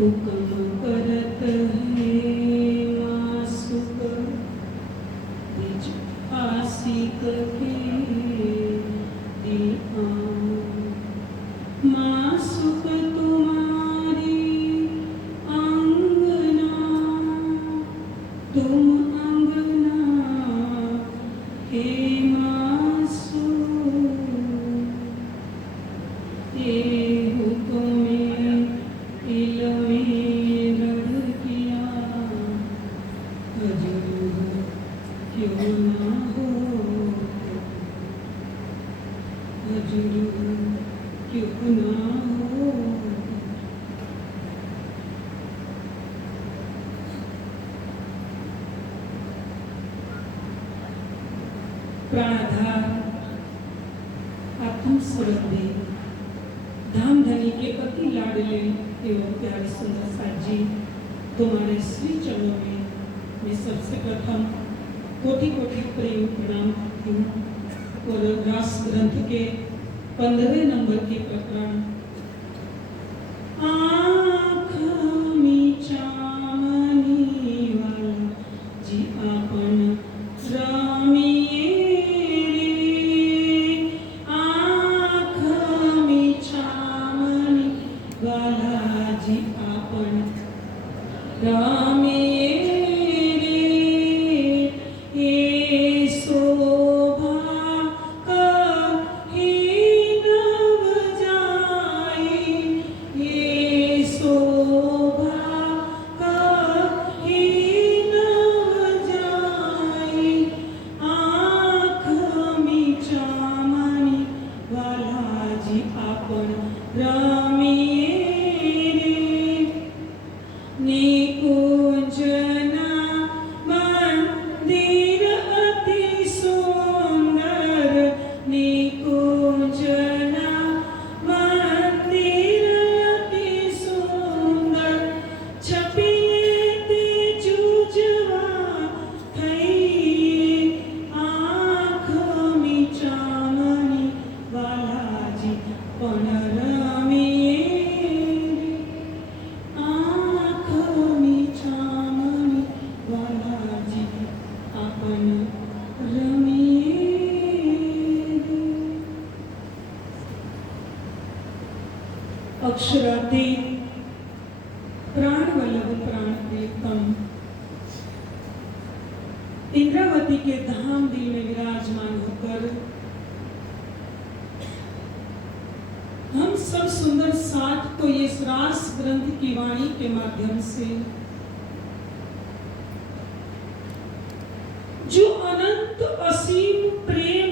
हुक्म करत है मासुक निज आसिक के दिया मासुक तुम्हारी अंगना तुम अंगना हे मासु प्राणाधार आत्म सुरभि धामधनी के अति लाडले एवं प्यारे सुंदर साथ जी, तुम्हारे श्री चरणों में मैं सबसे प्रथम कोटि कोटि प्रेम प्रणाम करती हूँ और रास ग्रंथ के 15वें नंबर के प्रकरण आँख मीचामनी वाला जी आपन रामिये रे आँख मीचामनी वाला जी आपन रामिये अक्षरातीत प्राण वल्लभ प्राण प्रियतम इंद्रावती के धाम दिल में विराजमान होकर हम सब सुंदर साथ को ये रास ग्रंथ की वाणी के माध्यम से जो अनंत असीम प्रेम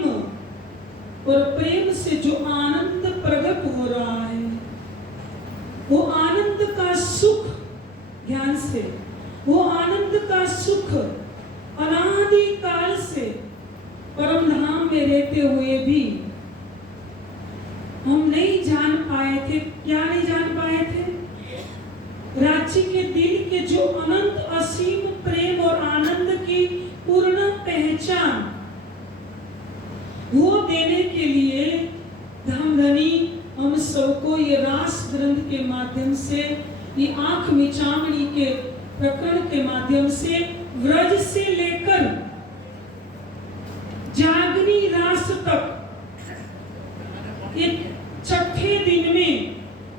और प्रेम से जो आनंद प्रकट हो रहा है, वो आनंद का सुख ध्यान से, वो आनंद का सुख अनादि काल से परम धाम में रहते हुए भी हम नहीं जान पाए थे। क्या नहीं जान पाए थे? राज्य के दिल के जो अनंत असीम प्रेम और आनंद की पूर्ण पहचान वो देने के लिए धामधनी हम सबको ये रास ग्रंथ के माध्यम से, ये आंख मिचामणी के प्रकरण के माध्यम से व्रज से लेकर जागनी रास तक, ये छठे दिन में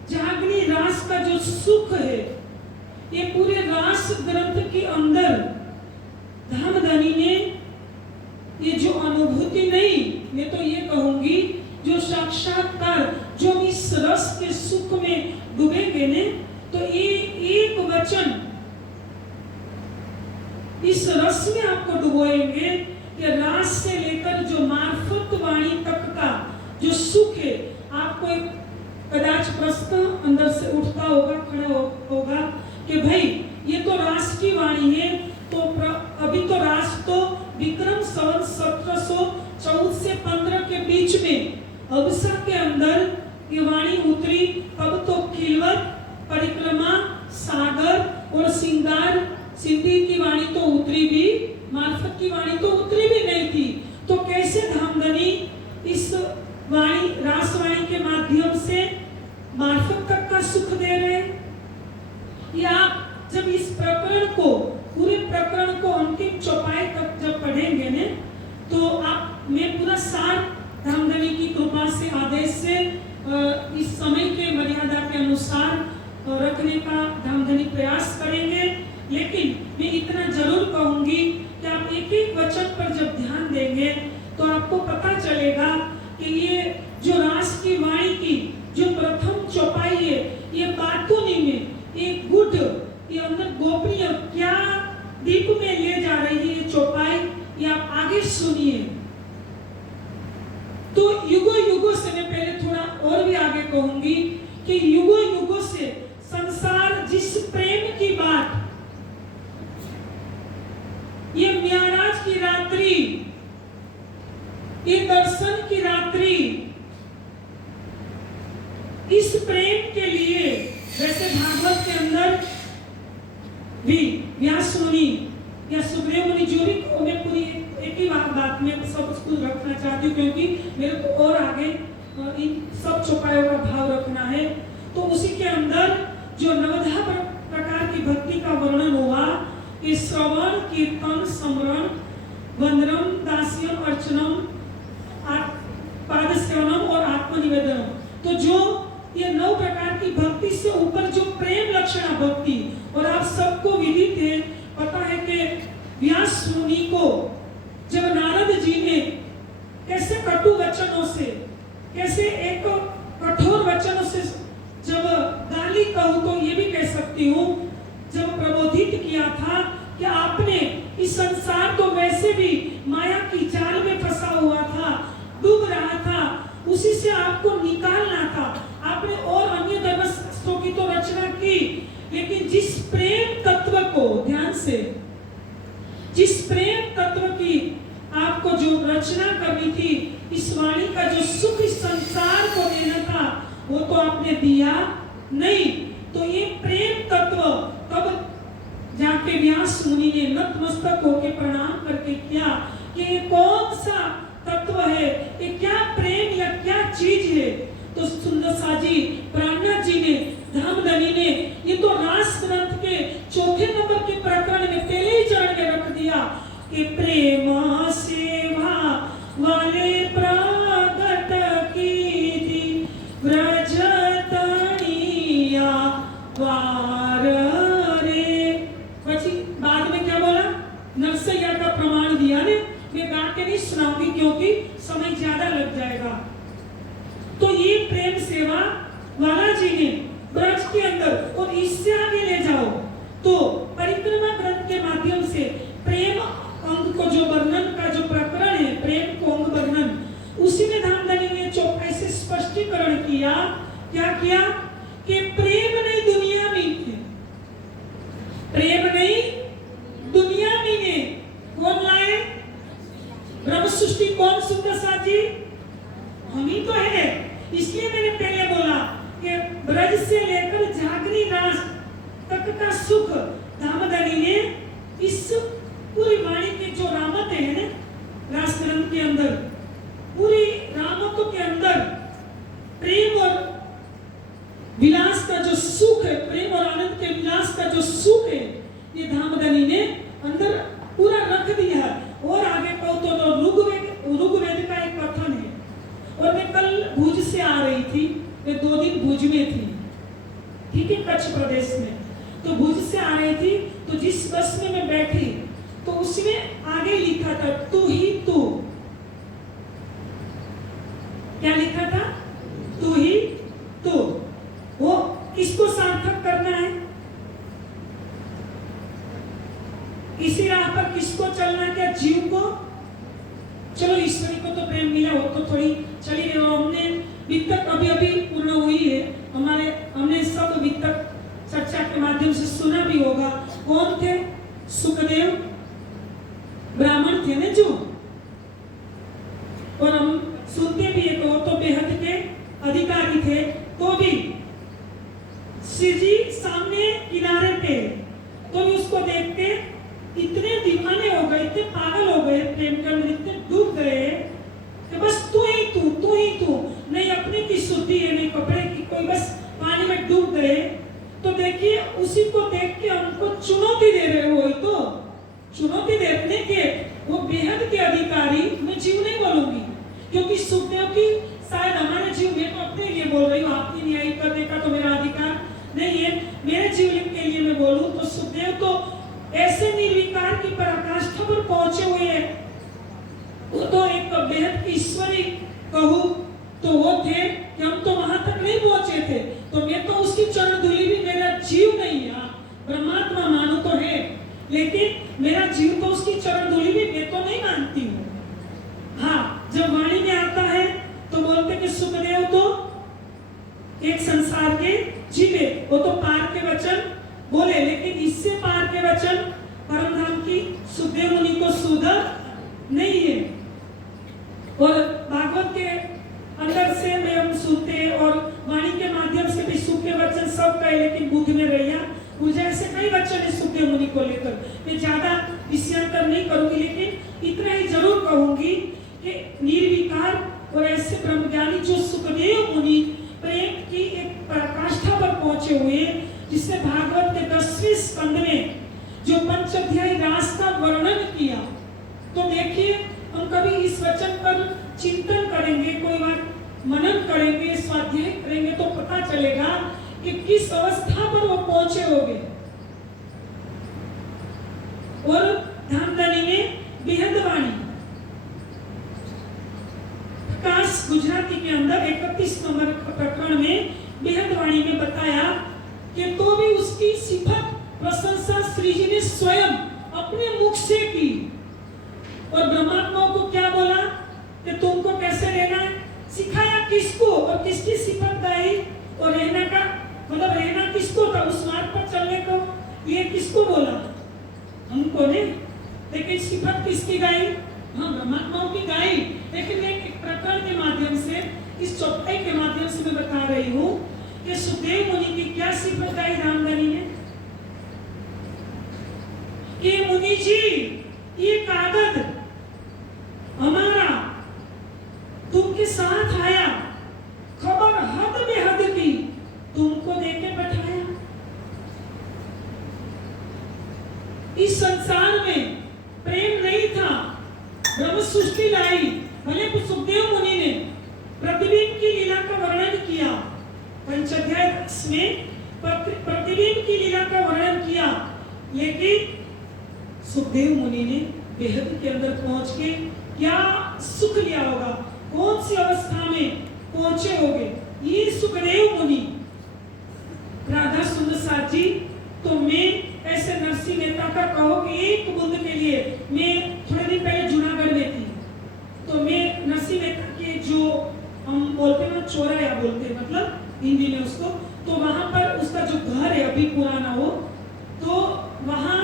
जागनी रास का जो सुख है, ये पूरे रास ग्रंथ के अंदर धामधनी ने ये जो अनुभूति नहीं, मैं तो ये कहूंगी जो साक्षात्कार, जो इस रस के सुख में डूबेंगे ने, तो ये एक वचन इस रस में आपको डुबोएंगे कि रास से लेकर जो मार्फत वाणी तक का जो सुख है। आपको एक कदाच प्रश्न अंदर से उठता होगा, खड़ा होगा कि भाई ये तो रास की वाणी है, तो अभी तो रास तो विक्रम संवत 1714 से 15 के बीच में अवसा के अंदर ये वाणी उतरी। तब तो खिलवत, परिक्रमा, सागर और सिंगार सिद्धि की वाणी तो उतरी भी, मार्फत की वाणी तो उतरी भी नहीं थी। तो कैसे धामधनी इस वाणी, रास वाणी के माध्यम से मार्फत तक का सुख दे रहे? कि आप जब इस प्रकरण को, पूरे प्रकरण को अंतिम चौपाई तक जब पढ़ेंगे ने, तो आप मैं पूरा सार धामधनी की कृपा से, आदेश से इस समय के मर्यादा के अनुसार रखने का धामधनी प्रयास करेंगे। लेकिन मैं इतना जरूर कहूंगी कि आप एक एक वचन पर जब ध्यान देंगे तो आपको पता चलेगा कि ये जो रास की वाणी की जो प्रथम चौपाई है, ये बातूनी में एक गुड, ये अंदर गोपनीय क्या दीप में ले जा रही है ये चौपाई, ये आप आगे सुनिए। तो युगों युगों से, मैं पहले थोड़ा और भी आगे कहूंगी कि युगों युगों से संसार जिस प्रेम की बात, ये म्याराज की रात्रि, ये दर्शन की रात्रि, इस प्रेम के लिए, वैसे भागवत के अंदर भी व्यास मुनि या सुखदेव मुनि, जो भी, मैं पूरी एक ही बात में सब कुछ रखना चाहती हूँ क्योंकि मेरे को और आगे इन सब चौपायों का भाव रखना है। तो उसी के अंदर जो नवधा प्रकार की भक्ति का वर्णन हुआ, कि श्रवण, कीर्तन, स्मरण, वंदनम, दास्यम, अर्चनम, पाद सेवनम और आत्मनिवेदनम, तो जो ये 9 प्रकार की भक्ति से ऊपर जो प्रेम लक्षणा भक्ति, और आप सबको विदित है, पता है कि व्यास मुनि को जब नारद जी ने कैसे कटु वचनों से, कैसे एक कठोर वचनों से जब गाली कहूं तो ये भी कह सकती हूँ, जब प्रबोधित किया था कि आपने इस संसार तो वैसे भी माया की जाल में फंसा हुआ था, डूब रहा था, उसी से आपको निकालना था। आपने और अन्य धर्मशास्त्रों की तो रचना की, लेकिन जिस प्रेम तत्व को, ध्यान से, जिस प्रेम तत्व की आपको जो रचना करनी थी, इस वाणी का जो सुख इस संसार को देना था, वो तो आपने दिया नहीं। तो ये प्रेम तत्व तब जाके व्यास मुनि ने नतमस्तक होकर प्रणाम करके किया कि ये कौन सा तत्व है, ये क्या प्रेम या क्या चीज है। तो सुंदर साजी, प्राणनाथ जी ने, धामधनी ने, ये तो रास ग्रंथ के 4थे नंबर के प्रकरण में पहले ही चढ़ के रख दिया कि प्रेम सेवा वाले प्रगट की थी ब्रज तनिया वार रे। પછી बाद में क्या बोला, नरसैया का प्रमाण दिया ने, मैं गा के नहीं सुनाऊंगी क्योंकि समय ज्यादा लग जाएगा। तो ये प्रेम सेवा वाला जी ने ब्रज के अंदर, और इससे आगे ले जाओ तो परिक्रमा ग्रंथ के माध्यम से प्रेम अंग को जो वर्णन का जो प्रकरण है, प्रेम को अंग वर्णन, उसी में धामधनी ने चौपाई से स्पष्टीकरण किया। क्या किया कि प्रेम नहीं दुनिया में है, प्रेम नहीं दुनिया में है। कौन लाए ब्रह्म सृष्टि? कौन? सुंदर साथ जी, हम ही तो है। इसलिए मैंने पहले बोला कि ब्रज से लेकर झागरी नाश तक का सुख धामधनी ने इस पूरी वाणी के जो रामत है ना, रास ग्रंथ के अंदर, पूरी रामतों के अंदर प्रेम और विलास का जो सुख है, प्रेम और आनंद के विलास का जो सुख है, ये धामधनी ने अंदर पूरा रख दिया। और आगे कहो तो ऋग्वेद का एक कथन है। और मैं कल भुज से आ रही थी, मैं 2 दिन भुज में थी, ठीक है, कच्छ प्रदेश में। तो भुज से आ रही थी, तो जिस बस में मैं बैठी तो उसमें आगे लिखा था तू ही तू। क्या लिखा था? तू ही तू। वो किसको सार्थक करना है, इसी राह पर किसको चलना है? क्या जीव को? चलो ईश्वरी को तो प्रेम मिला, वो तो थोड़ी चली रही। हमने वितक अभी पूर्ण हुई है, हमने सब वितक चर्चा के माध्यम से सुना भी होगा। कौन थे? सुखदेव ब्राह्मण थे ना जो, और हम सुनते भी है कि वो तो बेहद के अधिकारी थे। तो भी श्री जी सामने किनारे पे, तो भी उसको देख के इतने दीवाने हो गए, इतने पागल हो गए प्रेम के अंदर, इतने डूब गए कि बस तू ही तू, तू ही तू। नहीं अपने की शुद्धि है, नहीं कपड़े की, कोई बस पानी में डूब गए। तो देखिए उसी को देख के हमको चुनौती दे रहे हो, तो चुनौती देने के वो बेहद के अधिकारी, मैं जीव नहीं बोलूंगी क्योंकि सुखदेव की शायद हमारे जीव, मैं तो अपने लिए बोल रही हूँ, आपकी न्याय करने का तो मेरा अधिकार नहीं है, मेरे जीवन के लिए मैं बोलूं तो सुखदेव तो ऐसे निर्विकार की पराकाष्ठा पर पहुंचे हुए हैं। वो तो एक बेहद ईश्वरी कहूं तो वो थे कि हम तो वहां तक नहीं पहुंचे थे, तो मैं तो उसकी चरण धूलि भी मेरा जीव नहीं है, परमात्मा मानो तो है, लेकिन मेरा जीव तो उसकी चरण धूलि भी मैं तो नहीं मानती हूँ। हाँ, जब वाणी में आता है तो बोलते कि सुखदेव तो एक संसार के जीवे, वो तो पार के वचन बोले, लेकिन इससे पार के वचन परमधाम की सुखदेव मुनि को सुधा नहीं है। और भागवत के अंदर से में हम सुनते हैं और वाणी के माध्यम से भी सुख के वचन सब कहे, लेकिन बुद्ध में रैया मुझे ऐसे कई वचन है सुखदेव मुनि को लेकर, मैं ज्यादा विषयांतर नहीं करूंगी, लेकिन इतना ही जरूर कहूंगी कि निर्विकार और ऐसे ब्रह्मज्ञानी जो सुखदेव मुनि प्रेम की एक पराकाष्ठा पर पहुंचे हुए, जिसने भागवत के 10वें स्कंद में जो पंचाध्यायी रास का वर्णन किया, तो देखिए हम कभी इस वचन पर चिंतन करेंगे, कोई बार मनन करेंगे, स्वाध्याय करेंगे तो पता चलेगा कि किस अवस्था पर वो पहुंचे होंगे। और धामधनी में बेहद वाणी प्रकाश गुजराती के अंदर 31 नंबर प्रकरण में बेहद वाणी में बताया कि तो भी उसकी सिफत प्रशंसा श्री जी ने स्वयं अपने मुख से की, और ब्रह्मात्माओं को क्या बोला कि तुमको कैसे रहना है, सिखाया किसको और किसकी सिफत गाई, और रहना का मतलब रहना किसको था, उस मार्ग पर चलने को ये किसको बोला, हमको ने, लेकिन सिफत किसकी गाई, हाँ ब्रह्मात्माओं की गाई, लेकिन एक प्रकरण के माध्यम से, इस चौपाई के माध्यम से मैं बता रही हूँ कि सुखदेव मुनि की क्या सिफत गाई रामधनी ने, कि मुनि जी ये कागज हमारा तुमके साथ आया, खबर हद में हद की तुमको देके बैठाया, इस संसार में प्रेम नहीं था, ब्रह्म सृष्टि लाई, भले सुखदेव मुनि ने प्रतिबिंब की लीला का वर्णन किया, पंचाध्याय में प्रतिबिंब की लीला का वर्णन किया, लेकिन सुखदेव मुनि ने बेहद के अंदर पहुंच के क्या सुख लिया होगा, कौन सी अवस्था में पहुंचे होंगे ये सुखदेव मुनि। राधा सुंदर साथ जी, तो मैं ऐसे नरसिंह मेहता का कहो कि एक बूंद के लिए, मैं थोड़े दिन पहले जूनागढ़ में थी, तो मैं नरसिंह मेहता के जो हम बोलते हैं चौराया बोलते हैं, मतलब हिंदी में उसको, तो वहां पर उसका जो घर है अभी पुराना हो, तो वहां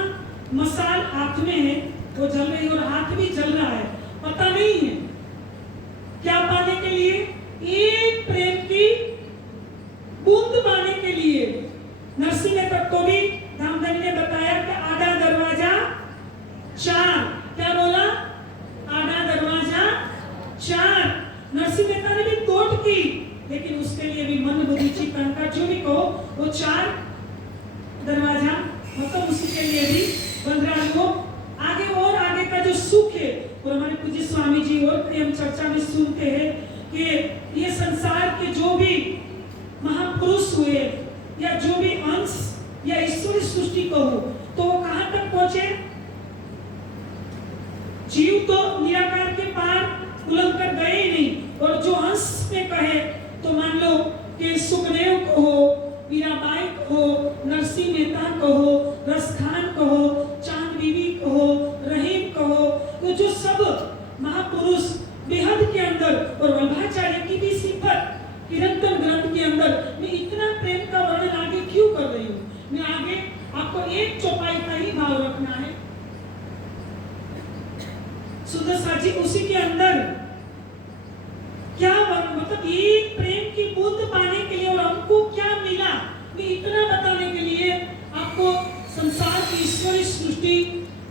मसाल हाथ में है, वो जल रही और हाथ भी जल रहा है, पता नहीं है क्या पाने के लिए, एक प्रेम की बूंद पाने के लिए। नरसिंह मेहता को भी धामधनी ने बताया कि आधा दरवाजा चार, क्या बोला, आधा दरवाजा चार, नरसिंह मेहता ने भी तोड़ की, लेकिन उसके लिए भी मन बुद्धि चित्त अहंकार जो भी कहो, वो चार दरवाजा मतलब उसी के लिए भी बंद रहा हो। आगे और आगे का जो सुख है, और हमारे पूज्य स्वामी जी और हम चर्चा में सुनते हैं कि ये संसार के जो भी महापुरुष हुए या जो भी अंश या ईश्वरी सृष्टि कहो, तो वो कहां तक पहुंचे, जीव तो निराकार के पार उलंघ कर गए ही नहीं, और जो अंश में कहे तो मान लो कि सुखदेव को हो, मीराबाई को हो, नरसिंह मेहता को हो, रसखान को हो, चांद बीवी को हो, रहीम को हो, तो जो सब महापुरुष बेहद के अंदर, और वल्लभाचार्य की भी सिफत किरंतन ग्रंथ के अंदर, मैं इतना प्रेम का वर्णन आगे क्यों कर रही हूँ, मैं आगे आपको एक चौपाई का ही भाव रखना है। सुंदर साथ जी उसी के अंदर क्या मतलब ये प्रेम की बूंद पाने के लिए और हमको क्या मिला, मैं इतना बताने के लिए आपको संसार की ईश्वरी सृष्टि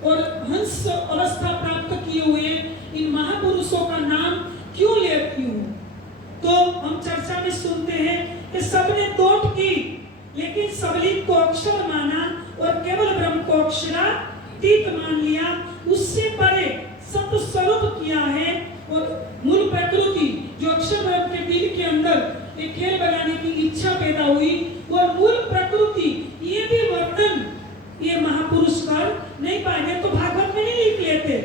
और हंस अवस्था प्राप्त किए हुए इन महापुरुषों का नाम क्यों ले रही हूँ। तो हम चर्चा में सुनते हैं कि सबने तोड़ की, लेकिन लेकिन सबलिंग को अक्षर माना और केवल ब्रह्म को अक्षरातीत मान लिया। उससे परे सत्य स्वरूप किया है और मूल प्रकृति जो अक्षर ब्रह्म के दिल के अंदर एक खेल बनाने की इच्छा पैदा हुई और मूल प्रकृति, ये भी वर्णन ये महापुरुष कर नहीं पाएंगे तो भागवत में नहीं लिख लेते,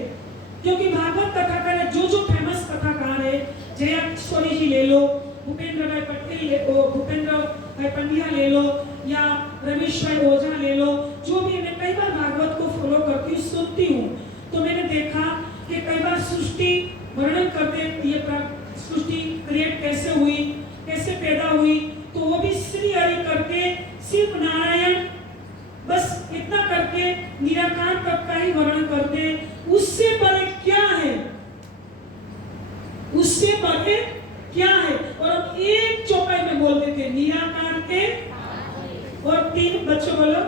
क्योंकि भागवत कथाकार जो फेमस कथाकार है, जयाश्वरी जी ले लो, भूपेंद्र भाई पटेल ले लो, भूपेंद्र भाई पंड्या ले लो या रमेश भाई ओझा ले लो, जो भी मैं कई बार भागवत को फॉलो करती हूँ, सुनती हूँ, तो मैंने देखा कि कई बार सृष्टि वर्णन करते, ये सृष्टि क्रिएट कैसे हुई, कैसे पैदा हुई, तो वो भी श्री हरि करके सिर्फ नारायण बस इतना करके निराकार तक का ही वर्णन करते। उससे परे क्या है, उससे परे क्या है? और अब एक चौपाई में बोल देते निराकार के और तीन बच्चों बोलो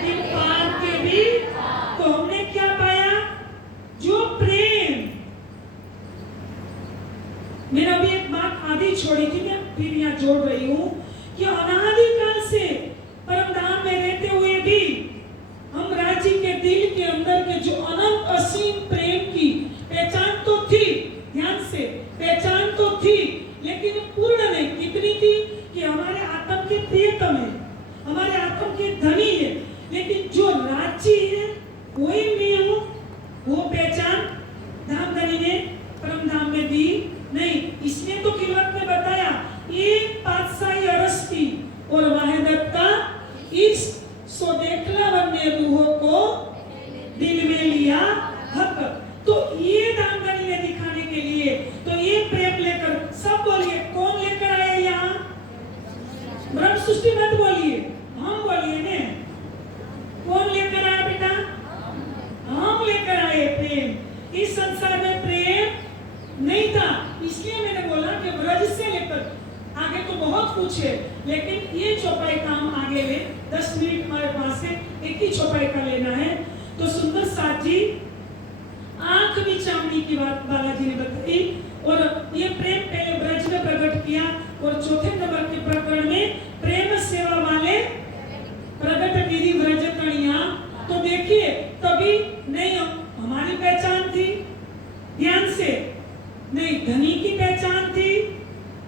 तीन पार के भी। तो हमने क्या पाया? जो प्रेम, मैंने अभी एक बात आधी छोड़ी थी, मैं फिर यहाँ जोड़ रही हूँ कि अनादिकाल से परमधाम में रहते हुए भी हम राज्य के दिल के अंदर के जो अनंत असीम प्रेम की पहचान तो थी, ध्यान से पहचान तो थी, लेकिन पूर्ण नहीं। कितनी थी कि हमारे आत्म के प्रियतम है, हमारे आत्म के धनी है, लेकिन जो राज्य है वही मैं हूँ, वो पहचान धाम धनी ने परमधाम में दी नहीं। इसलिए तो खिलवत ने बताया एक पातशाही अरस्ती और वाहिदत्ता इस सो देखला वन्य रूहों को दिल में लिया हक। तो ये दामदनी ने दिखाने के लिए, तो ये प्रेम लेकर सब बोलिए, कौन लेकर आए यहाँ? ब्रह्म सृष्टि मत बोलिए, हम बोलिए ने, कौन लेकर आया बेटा? हम लेकर आए प्रेम। इस संसार में प्रेम नहीं था, इसलिए मैंने बोला कि ब्रज से लेकर आगे तो बहुत कुछ है, लेकिन ये चौपाई का हम आगे ले 10 मिनट हमारे पास है, एक ही चौपाई का लेना है। तो सुंदर साथ जी आंख बिचावनी की बात बालाजी ने बताई और ये प्रेम पहले ब्रज में प्रकट किया और चौथे नंबर के प्रकरण में प्रेम सेवा वाले प्रकट विधि ब्रज कणिया। तो देखिए तभी नहीं हमारी पहचान थी, ध्यान से नहीं धनी की पहचान थी,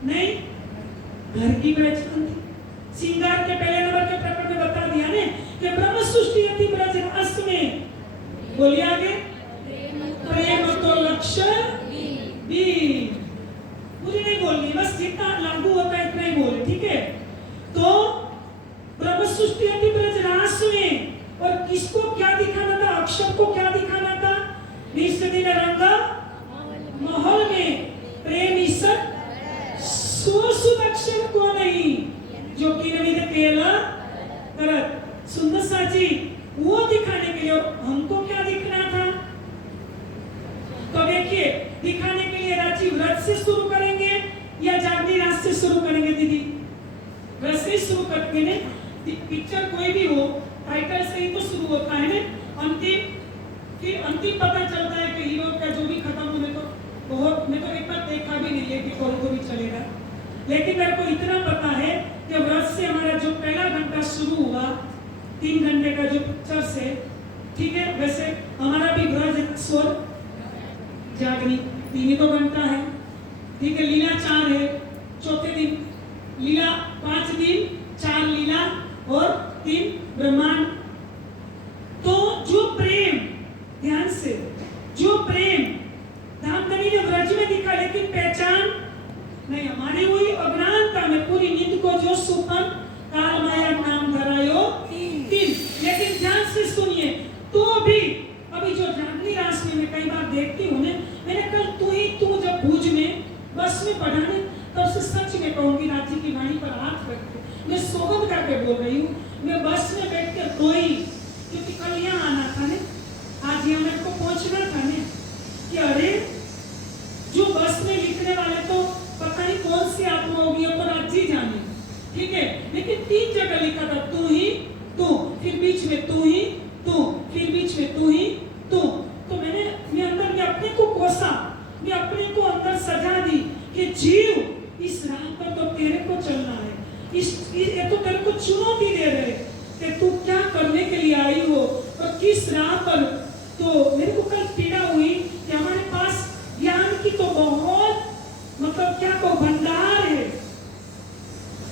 नहीं घर की पहचान थी। श्रृंगार के पहले नंबर के प्रकरण में बता दिया ने कि ब्रह्म सृष्टि अति ब्रज रस में, बोलिए आगे, प्रेम तो लक्ष्य भी मुझे नहीं बोलनी, बस जितना लागू होता है इतना ही बोले, ठीक है? तो ब्रह्म सृष्टि अति ब्रज रस में, और किसको क्या दिखाना था? अक्षर को क्या दिखाना था? निस्दिन रंग महल में प्रेम ईश्वर अक्षर को नहीं जो किनविद केला करत। सुंदर साची वो दिखाने के लिए हमको क्या दिखना था? तो देखिए दिखाने के लिए रांची व्रत से शुरू करेंगे या जागनी रात से शुरू करेंगे? दीदी व्रत से शुरू करके ने, पिक्चर कोई भी हो टाइटल से ही तो शुरू होता है ना, अंतिम पता चलता है कि हीरो का जो भी खत्म होने तो बहुत, मैं तो एक बार देखा भी नहीं है कि कौन को भी चलेगा, लेकिन मेरे को इतना पता है कि व्रत से हमारा जो पहला घंटा शुरू हुआ 3 घंटे का जो पिक्चर से, ठीक है? वैसे हमारा भी व्रत स्वर जागनी 3 तो घंटा है, ठीक है? लीला 4 है, चौथे दिन लीला 5 दिन 4 लीला और 3 ब्रह्मांड। तो जो प्रेम, ध्यान से, जो प्रेम धामधनी ने व्रज में दिखा, लेकिन पहचान नहीं हमारी हुई अज्ञानता में पूरी नींद को जो सुपन काल माया नाम धरायो 3। लेकिन ध्यान से सुनिए, तो भी अभी जो जागनी राशि में कई बार देखती हूँ, मैंने कल तू जब भूज में बस में पढ़ाने, तब से सच में कहूंगी राज्य की वाणी पर हाथ रख के मैं सोगंद करके बोल रही हूँ, मैं बस में बैठ कर रोई, क्योंकि कल यहाँ आना था ने, आज यहाँ मेरे को पहुंचना था ने, कि अरे जो बस में लिखने वाले तो पता नहीं कौन सी आत्मा होगी, तो राज्य जाने, ठीक है? लेकिन 3 जगह लिखा था तू ही तू, फिर बीच में तू ही तू, फिर बीच में तू ही तू। तो मैं अंदर में अपने को कोसा, मैं अपने को अंदर सजा दी कि जीव इस राह पर तो तेरे को चलना है, ये तो तेरे को चुनौती दे रहे कि तू क्या करने के लिए आई हो और किस राह पर। तो मेरे को कल पीड़ा हुई कि हमारे पास ज्ञान की तो बहुत मतलब क्या को भंडार है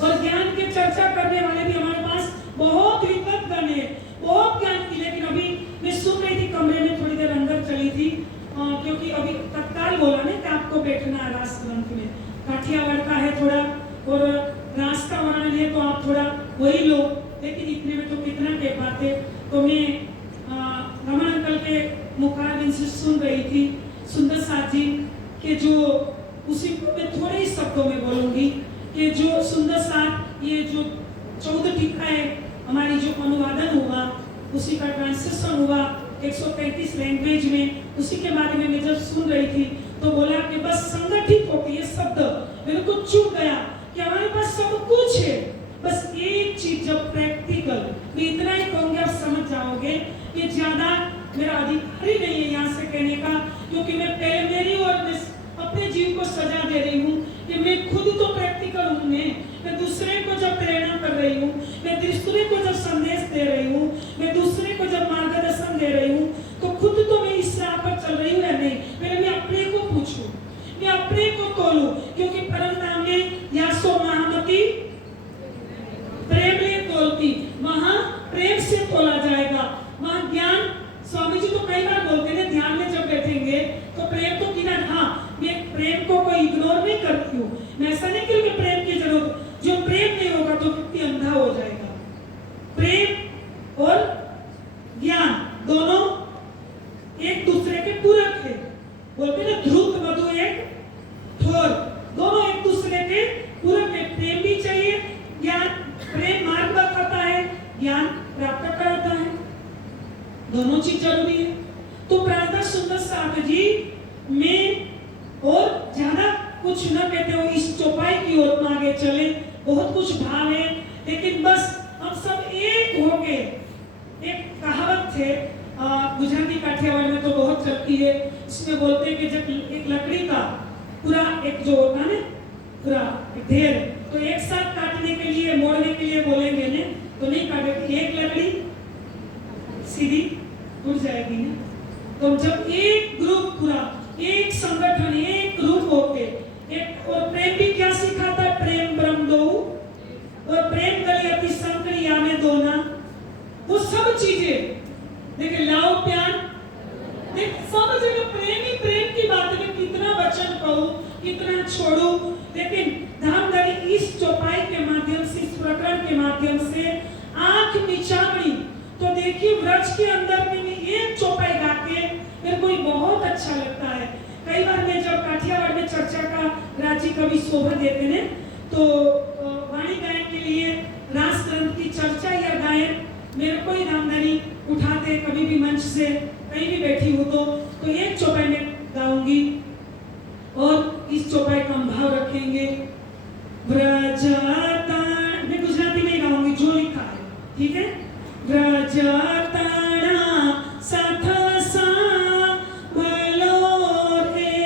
और ज्ञान की चर्चा करने वाले भी हमारे पास बहुत विद्वत्गण है, बहुत ज्ञान की। लेकिन अभी मैं सुन रही थी कमरे में, थोड़ी देर अंदर चली थी क्योंकि अभी तत्काल बोला ना कि आपको बैठना है रास ग्रंथ में, काठियावाड़ का है थोड़ा और रास का वर्णन है तो आप थोड़ा वही लो, लेकिन इतने में तो कितना कह पाते। तो मैं रमन अंकल के मुखारबिन से सुन रही थी सुंदर साथ जी के जो उसी को मैं थोड़े ही शब्दों में बोलूंगी कि जो सुंदर साथ ये जो 14 टीका है हमारी जो अनुवादन हुआ उसी का ट्रांसलेशन हुआ 133 लैंग्वेज में, उसी के बारे में मैं जब सुन रही थी तो बोला कि बस संगठित होकर ये शब्द मेरे को चुभ गया कि हमारे पास सब कुछ है, बस एक चीज जब प्रैक्टिकल। मैं इतना ही कहूंगी, आप समझ जाओगे कि ज्यादा मेरा अधिकार ही नहीं है यहाँ से कहने का, क्योंकि मैं पहले मेरी और मैं अपने जीव को सजा दे रही हूँ कि मैं खुद तो प्रैक्टिकल हूँ, मैं दूसरे को जब प्रेरणा कर रही हूँ, मैं दूसरे को जब संदेश दे रही हूँ, मैं दूसरे को जब मार्गदर्शन दे रही हूँ, तो खुद तो मैं इस राह पर चल रही हूँ या नहीं। पहले मैं अपने को पूछूं, मैं अपने को तोलूं, क्योंकि परम नाम में यासो महामती प्रेम में तोलती, वहां प्रेम से तोला जाएगा। वहां ज्ञान, स्वामी जी तो कई बार बोलते हैं ध्यान में जब बैठेंगे तो प्रेम तो किना, हाँ मैं प्रेम को कोई इग्नोर नहीं करती हूँ, मैं ऐसा नहीं कि मैं प्रेम की जरूरत, जो प्रेम नहीं होगा तो व्यक्ति अंधा हो जाएगा। प्रेम और ज्ञान दोनों एक दूसरे के पूरक है, बोलते हैं ध्रुव मधु एक ठोर, दोनों एक दूसरे के पूरक है। प्रेम भी चाहिए, ज्ञान, प्रेम मार्ग बताता है, ज्ञान प्राप्त कराता है, दोनों चीज जरूरी है। तो प्रार्थना सुंदर साथ जी में और ज्यादा कुछ न कहते हो, इस चौपाई की ओर आगे चले, बहुत कुछ भाव है, लेकिन बस हम सब एक हो गए। एक कहावत है गुजराती काठियावाड़ में तो बहुत चलती है, इसमें बोलते हैं कि जब एक लकड़ी का पूरा एक जो होता है पूरा ढेर, तो एक साथ काटने के लिए मोड़ने के लिए बोलेंगे ने तो नहीं काटेगी, एक लकड़ी सीधी टूट जाएगी ना। तो जब एक ग्रुप पूरा एक संगठन एक ग्रुप होके एक, और प्रेम भी क्या सिखाता है, प्रेम ब्रह्म दो और प्रेम गले अति संकरी यामे दो ना, वो सब चीजें देखिए लाओ प्यार, देख सब जगह प्रेम ही प्रेम की बात है। कितना वचन कहूं, कितना छोड़ू, लेकिन धामधरी इस चौपाई के माध्यम से, इस प्रकरण के माध्यम से आंख मिचावनी तो देखिए व्रज के अंदर में एक चौपाई गा के मेरे को बहुत अच्छा लगता है। कई बार मैं जब काठियावाड़ में चर्चा का राज्य कवि शोभा देते हैं तो वाणी गायन के लिए रास ग्रंथ की चर्चा या गायन मेरे को ही धामधरी उठाते, कभी भी मंच से कहीं भी बैठी हूँ तो एक चौपाई में गाऊंगी और इस चौपाई का भाव रखेंगे। व्रजताण, मैं गुजराती में गाऊंगी जो लिखा है, ठीक है। व्रजताणा साथ सा भलो रे,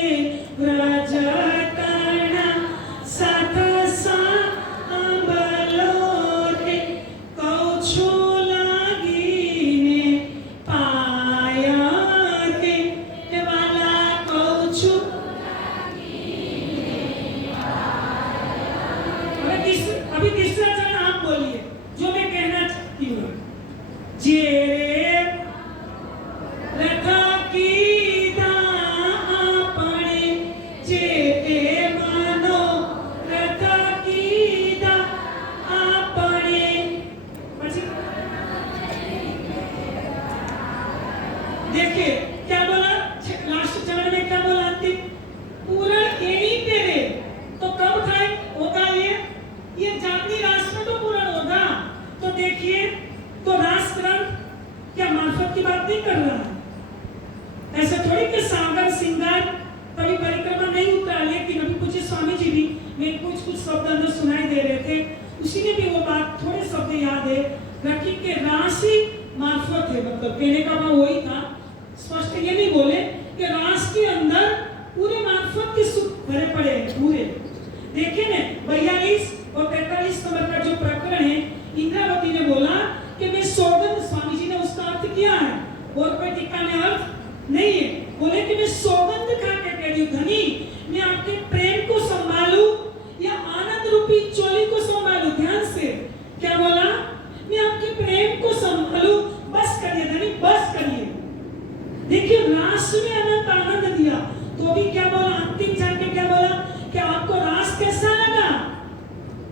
व्रजताणा साथ सा भलो रे, कहूं છું લાગીને પાયા રે, વાલા કહું છું अभी तीसरा चरण आप बोलिए जो मैं कहना चाहती हूँ। जे रथा की आपने जे मानो रथा की आपने, देखिए क्या बोला लास्ट चरण में, क्या बोला अंतिम, पूर्ण एनी तेरे, तो कब था होगा ये जाति राष्ट्र में तो पूर्ण होगा। तो देखिए तो रास ग्रंथ क्या मार्फत की बात नहीं कर रहा है, ऐसा थोड़ी कि सागर सिंगार कभी परिक्रमा नहीं उतरा, लेकिन अभी पूछे स्वामी जी भी मैं कुछ शब्द अंदर सुनाई दे रहे थे, उसी ने भी वो बात थोड़े शब्द याद है रखी के राशि मार्फत है, मतलब कहने का भाव वही था। स्पष्ट ये नहीं बोले कि रास के अंदर पूरे मार्फत के सुख भरे पड़े हैं पूरे। देखिए ना 42 और 43 नंबर का जो प्रकरण है, इंद्र नहीं है। बोले कि मैं सौगंध खा के कह रही हूँ धनी, मैं आपके प्रेम को संभालू या आनंद रूपी चोली को संभालू। ध्यान से क्या बोला, मैं आपके प्रेम को संभालू, बस करिए धनी, बस करिए। देखिए रास में अनंत आनंद दिया, तो भी क्या बोला, अंतिम जाके क्या बोला कि आपको रास कैसा लगा,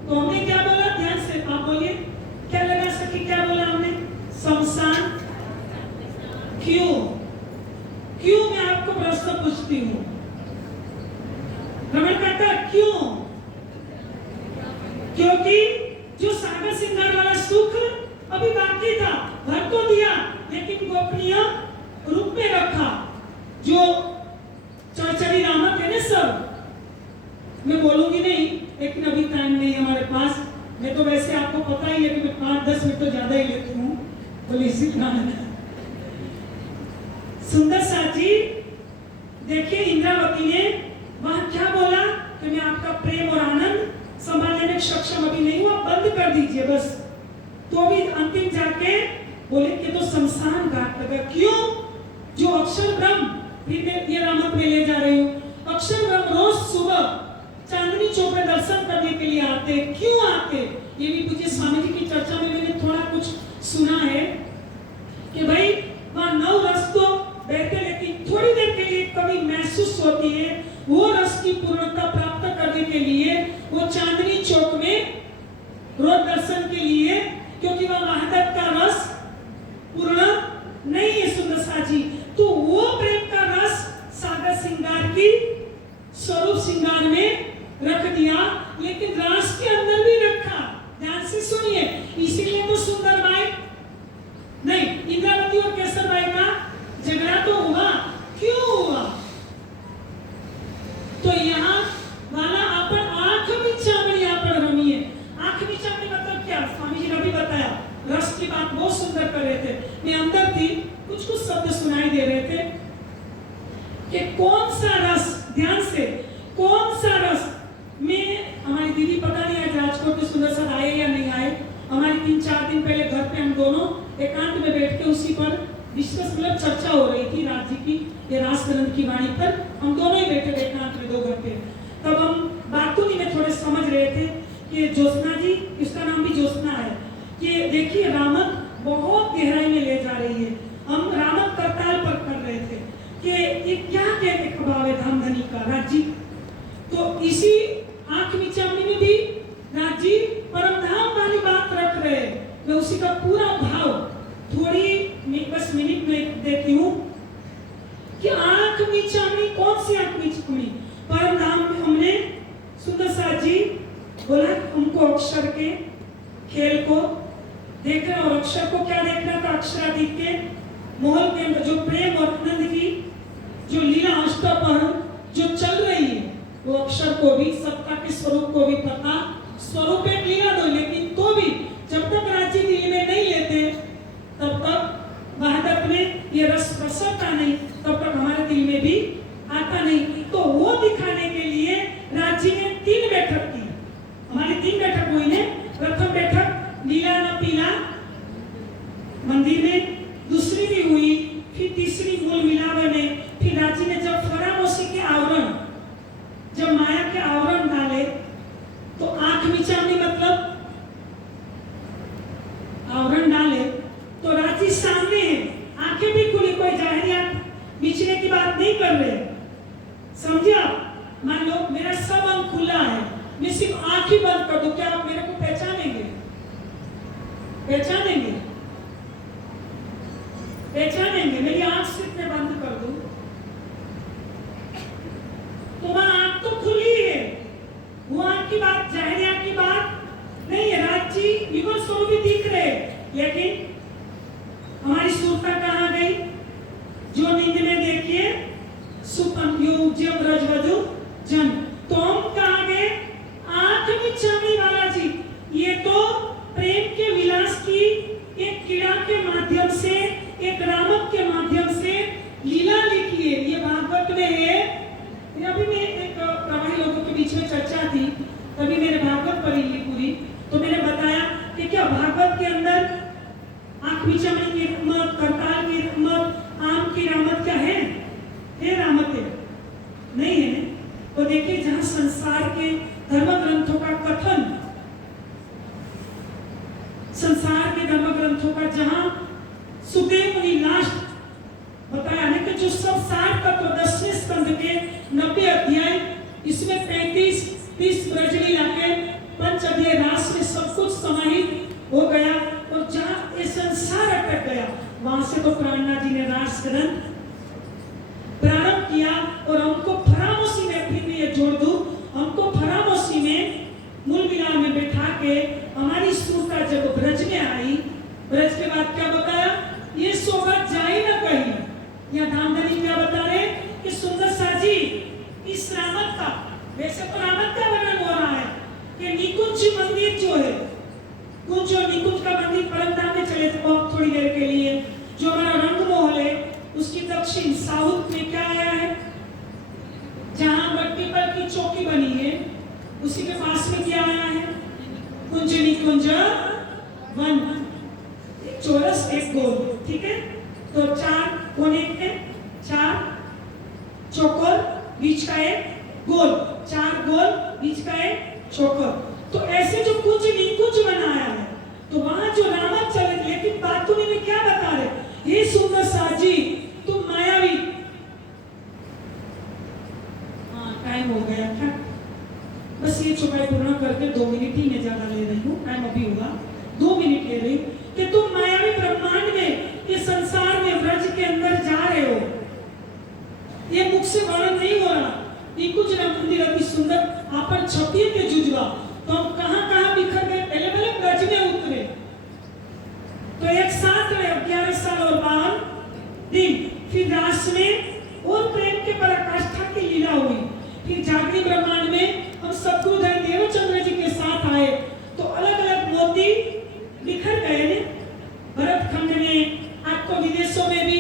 तो हमने क्या बोला, ध्यान से आप बोलिए, क्या लगा सकी, क्या बोला हमने, शमशान। क्यों क्यों मैं आपको प्रश्न पूछती हूँ, रमण काका क्यों? क्योंकि जो सागर सिंगार वाला सुख अभी बाकी था, भर तो दिया लेकिन गोपनीय रूप में रखा। जो चौचरी रामक है ना सब, मैं बोलूंगी नहीं लेकिन अभी टाइम नहीं हमारे पास। मैं तो वैसे आपको पता ही है कि मैं 5-10 मिनट तो ज्यादा ही लेती हूँ, बोले इसी सुंदर साथी। देखिए इंद्रावती ने वहां क्या बोला कि मैं आपका प्रेम और आनंद संभालने में सक्षम अभी नहीं हुआ, बंद कर दीजिए बस। तो भी अंतिम जाके बोले कि तो शमशान घाट लगा। क्यों? जो अक्षर ब्रह्म, फिर मैं ये रामक में ले जा रही हूँ, अक्षर ब्रह्म रोज सुबह चांदनी चौक में दर्शन करने के लिए आते। क्यों आते? ये भी पूज्य स्वामी जी की चर्चा में मैंने थोड़ा कुछ सुना है कि भाई वहां 9 रस तो बैठे, लेकिन थोड़ी देर के लिए कभी महसूस होती है, वो रस की पूर्णता प्राप्त करने के लिए वो चांदनी चौक में रोज दर्शन के लिए, क्योंकि वह महादेव का रस पूर्ण नहीं है सुंदर साजी। तो वो प्रेम का रस सागर सिंगार की स्वरूप सिंगार में रख दिया, लेकिन रास के अंदर भी रखा। ध्यान से सुनिए, इसीलिए तो सुंदर बाई नहीं, इंद्रावती और केसर बाई का झगड़ा तो हुआ। क्यों हुआ? तो यहाँ वाला अपन आंख मिचामणी यहाँ पर रमी है। आंख मिचामणी मतलब क्या? स्वामी जी ने अभी बताया, रस की बात बहुत सुंदर कर रहे थे, मैं अंदर थी, कुछ कुछ शब्द सुनाई दे रहे थे कि कौन सा रस, ध्यान से, कौन सा रस में हमारी दीदी पता नहीं आज राजकोट में सुंदर सर आए या नहीं आए। हमारी 3-4 दिन पहले घर पे हम दोनों एकांत में बैठ के उसी पर डिस्कस, मतलब चर्चा हो रही थी राज जी की, ये रास ग्रंथ की वाणी पर हम दोनों ही बैठे थे एकांत में 2 घंटे। तब हम बातूनी में थोड़े समझ रहे थे कि ज्योत्सना जी, इसका नाम भी ज्योत्सना है, कि देखिए रामक बहुत गहराई में ले जा रही है। हम रामक करताल पर कर रहे थे कि ये क्या कहते खबाव है धामधनी का राज जी। तो इसी आंख मिचामणी में भी राज जी परम धाम वाली बात रख रहे हैं। मैं उसी का पूरा भाव थोड़ी बस मिनट में देती हूँ कि आंख मिचामणी, कौन सी आंख मिचामणी? परम धाम में हमने सुंदर साथ जी बोला हमको अक्षर के खेल को देखना, और अक्षर को क्या देखना था? अक्षराधिक के मोहल के अंदर जो प्रेम और आनंद की जो लीला अष्टपहर जो चल रही है, वो अक्षर को भी, सत्ता के स्वरूप को भी पता। स्वरूप एक लीला दो, लेकिन तो भी जब तक राज्य दिल में नहीं लेते तब तक महादेव में ये रस प्रसरता नहीं, तब तक हमारे दिल में भी आता नहीं। तो वो दिखाने के लिए राज्य ने 3 बैठक की। हमारी 3 बैठक हुई है। प्रथम बैठक नीला न पीला मंदिर में, दूसरी भी हुई, फिर तीसरी मूल मिलावे में। फिर राज्य ने जब फरामोशी के आवरण, जब माया के आवरण डाले, तो आंख मिचामणी मतलब आवरण डाले, तो रांची सामने है, आंखें भी खुली, कोई जाहिर आंख मिचने की बात नहीं कर रहे, समझे आप? मान लो मेरा सब अंग खुला है, मैं सिर्फ आंख ही बंद कर दूं, क्या आप मेरे को पहचानेंगे? पहचानेंगे? पहचानेंगे? मेरी आंख सिर्फ मैं बंद कर दूं तो वहां आंख तो खुली है, वो आंख की बात, जाहिर आंख की बात नहीं है। रांची युगल स्वरूप भी दिख रहे, लेकिन हमारी सुरता कहाँ गई? जो नींद में देखिए सुपन योग जब रजवधु जन, तो हम कहाँ गए? आंख मिचामणी वाला जी। ये तो प्रेम के विलास की एक कीड़ा के माध्यम से, एक रामक के माध्यम से लीला लिखी है। ये भागवत में है। अभी मैं एक प्रवाही लोगों के बीच में चर्चा थी, तभी मैंने भागवत पढ़ी ली पूरी, तो मैंने बताया कि क्या भागवत के अंदर आंख मिचामणी की रहमत, करताल की रहमत, आम की रहमत क्या है? संसार के धर्म ग्रंथों का, जहां सुखदेव मुनि लास्ट बताया ना कि जो सब 60 तत्व 10वें स्कंद के 90 अध्याय, इसमें 35-30 ब्रजलीला के 5 अध्याय रास में सब कुछ समाहित हो गया। और जहां ये संसार अटक गया, वहां से तो प्राणनाथ जी ने रास ग्रंथ प्रारंभ किया। और हमको फरामोशी में, फिर मैं ये जोड़ दूं, हमको फरामोशी में मूल मिलान में बैठा के हमारी सुरता जब ब्रज में आई, ब्रज के बाद क्या बताया, ये सोबत जाए ना कहीं। या धामधनी क्या बता रहे कि सुंदर सा जी इस रामत का, वैसे तो रामत का वर्णन हो रहा है कि निकुंज मंदिर जो है, कुंज और निकुंज का मंदिर परमधाम में चले थे बहुत थोड़ी देर के लिए, जो हमारा रंगमहल है उसकी दक्षिण साउथ में क्या आया है, जहां मट्टी पर की चौकी बनी है उसी के पास में क्या आया है, कुंज निकुंज वन, एक चौरस एक गोल, ठीक है। तो 4 कोने के 4 चौकोर, बीच का एक गोल, 4 गोल बीच का एक चौकोर। तो ऐसे जो कुंज निकुंज बनाया है, तो वहां जो रामत चले, लेकिन बातुनी में क्या बता रहे, हे सुंदर सा जी तुम मायावी। हाँ टाइम हो गया था, बस ये चौपाई पूर्ण करके 2 मिनट ही मैं ज्यादा ले रही हूँ, टाइम अभी होगा 2 मिनट ले रही हूँ कि तुम मायावी ब्रह्मांड में, ये संसार में व्रज के अंदर जा रहे हो। ये मुख से वर्णन नहीं हो रहा। निकुंज मंदिर अति सुंदर, आपन छपिए के जुजवा, तो हम कहां बिखर गए, पहले पहले ब्रज में उतरे तो एक साथ रहे 11 साल और 52 दिन, फिर रास में और प्रेम के पराकाष्ठा की लीला हुई। फिर जागृत ब्रह्मांड में हम सतगुरुदेव देवचंद्र जी के साथ आए, तो अलग अलग मोती बिखर गए ने, भरत खंड में, आपको विदेशों में भी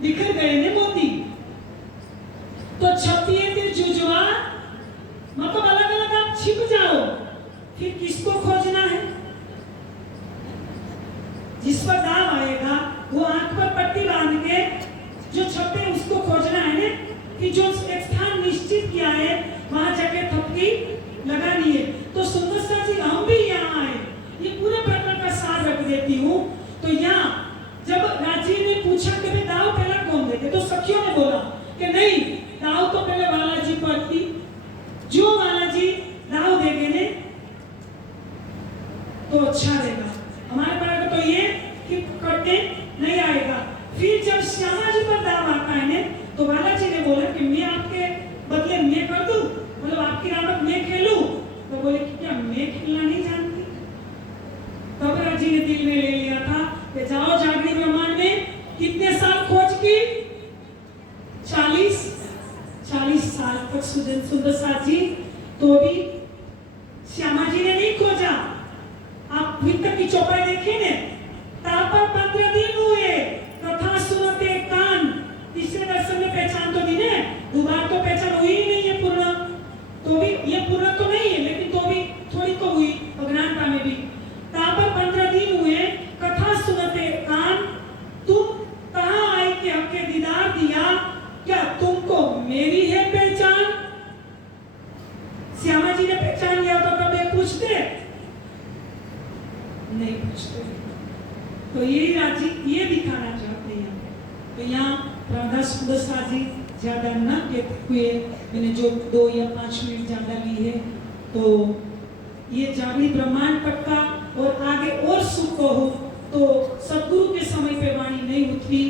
बिखर गए ने मोती। तो छपिए थे जुजवा, मतलब अलग अलग आप छिप जाओ। फिर किसको खोजना है, जिस पर दाव आएगा वो आंख पर पट्टी बांध के जो छपे उसको खोजना है ने, कि जो एक स्थान निश्चित किया है वहां जाके थपकी लगानी है। तो सुंदर सा जी हम भी यहाँ आए, ये पूरे प्रकरण का सार रख देती हूँ। तो यहाँ जब राजी ने पूछा कि भाई दाव पहला कौन देते, तो सखियों ने बोला कि नहीं, दाव तो पहले बालाजी पर थी, जो बालाजी दाव देंगे ने तो अच्छा रहेगा। हमारे पास तो ये कि करने नहीं आएगा। फिर जब श्यामा जी पर दाव आता है ने, तो बालाजी ने बोला कि मैं आपके बदले मैं कर दूं, मतलब आपकी रामत मैं खेलूं। तो बोले कि क्या मैं खेलना नहीं जानती। तब राजी ने दिल में ले लिया था कि जाओ जागृत ब्रह्मांड में कितने साल खोज की, 40 साल तक सुंदर साथ जी, तो भी श्यामा जी ने नहीं खोजा। आप भीतर की चौपाई देखिए ने, तापर 15 दिन हुए, कथा सुनते कान, तीसरे दर्शन में पहचान तो दी ने, दोबारा तो पहचान हुई ही नहीं है पूर्ण, तो भी ये पूर्ण तो नहीं है, लेकिन तो भी थोड़ी तो हुई अज्ञानता में भी। तापर 15 दिन हुए, कथा सुनते कान, तुम कहाँ आए कि हमके दीदार दिया, क्या तुमको मेरी है पहचान। श्यामा जी ने पहचान लिया तो कभी पूछते नहीं, पूछते। तो ये राजी ये दिखाना चाहते हैं। तो यहाँ रामदास सुंदर जी ज्यादा न कहते हुए, मैंने जो 2 या 5 मिनट ज्यादा ली है, तो ये जागृत ब्रह्मांड पक्का और आगे और सुख हो तो सतगुरु के समय पे वाणी नहीं उतरी।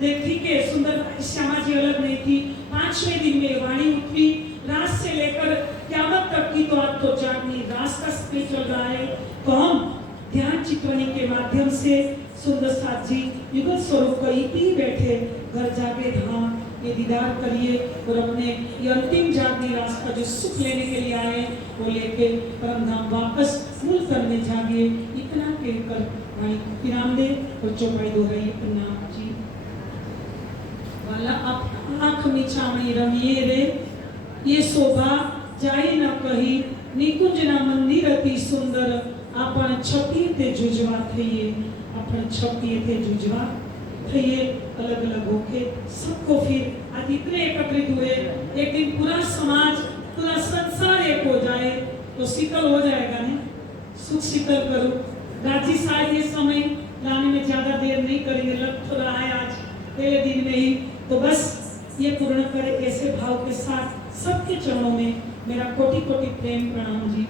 देखी के सुंदर श्यामा जी अलग नहीं थी, 5वें दिन में वाणी उतरी, रात से लेकर क़यामत तक की। तो आज तो जागनी रात का समय चल रहा है, तो हम ध्यान चित्रणी के माध्यम से सुंदर साथ जी युगल स्वरूप को ही बैठे घर जाके धाम ये दीदार करिए और अपने ये अंतिम जागनी रात का जो सुख लेने के लिए आए वो लेके परम धाम वापस मूल करने जागिए। इतना कहकर भाई विराम दे और चौपाई दोहराइए। प्रणाम जी वाला आप आँख मिचामी रमिए रे, ये शोभा जाई न कही, निकुंज ना मंदिर अति सुंदर, आपण छपिए थे जुजवा थइए, आपण छपिए थे जुजवा थइए। अलग अलग होके सबको फिर आज इतने एकत्रित हुए, एक दिन पूरा समाज पूरा संसार एक हो जाए तो शीतल हो जाएगा। नहीं सुख शीतल करो राजी शायद ये समय लाने में ज्यादा देर नहीं करेंगे, लग तो रहा है आज पहले दिन में ही, तो बस ये पूर्ण करे ऐसे भाव के साथ सबके चरणों में मेरा कोटि कोटि प्रेम प्रणाम जी।